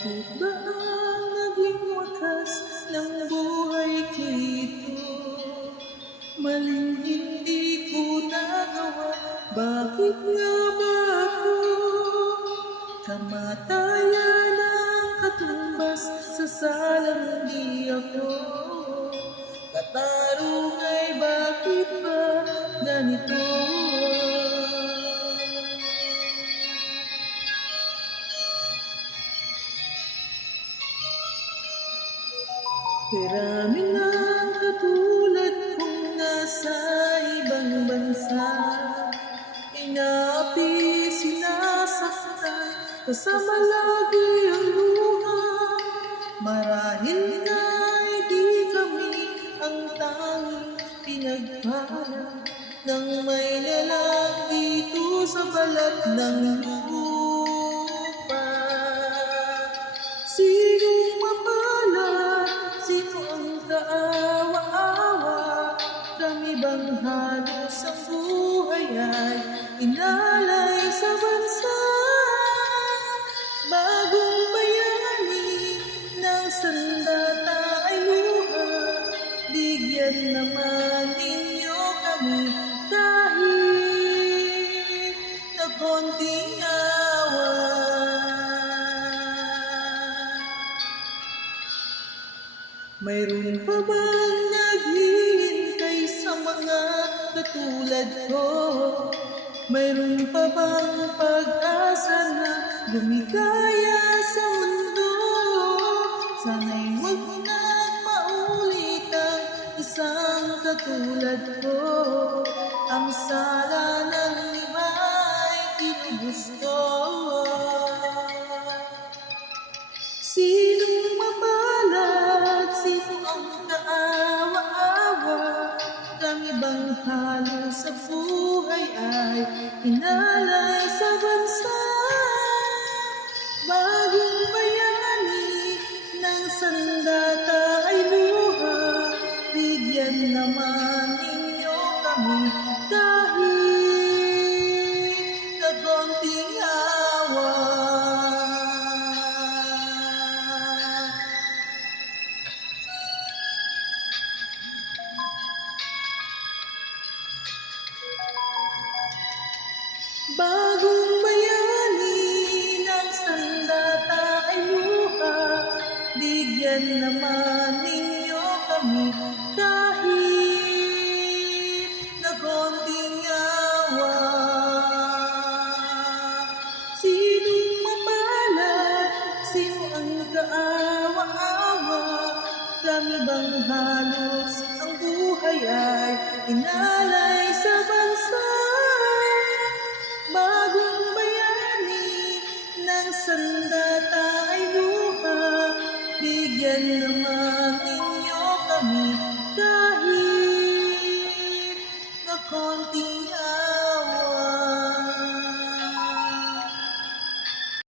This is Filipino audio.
Bakit ba ang naging wakas ng buhay kito? Maling hindi ko nagawa, bakit nga ba ako? Kamatayan ang katumbas sa salang di ako. Katarungay, bakit ba ganito? Karami ng katulad kong nasa ibang bansa, inaapi, sinasaktan, kasama lagi ang luha. Marahil nga'y di kami ang tanging pinagpala ng may lalang dito sa balat ng lupa. Sinong mapalad? Sino ang kaawa-awa? Kami bang halos ang buhay ay inalay sa bansa? Bagong bayani ng sandata ay luha, bigyan naman ninyo kami kahit na konting awa. Mayroon pa bang naghihintay sa mga katulad ko? Mayroon pa bang pag-asa na lumikaya sa mundo? Sana'y huwag nang maulit ang isang katulad ko. Ang sala ng iba'y ginugusto. Sinong mapalad? Sino ang kaawa-awa? Kami bang halos sa buhay ay inalay sa bansa? Bagong bayani ng sandata ay luha, bigyan naman ninyo kami kahit na konting awa. Bagong bayani ng sandata ay luha, bigyan naman ninyo kami kahit na konting awa. Sinong mapalad? Sino ang kaawa-awa? Kami bang halos ang buhay ay inalay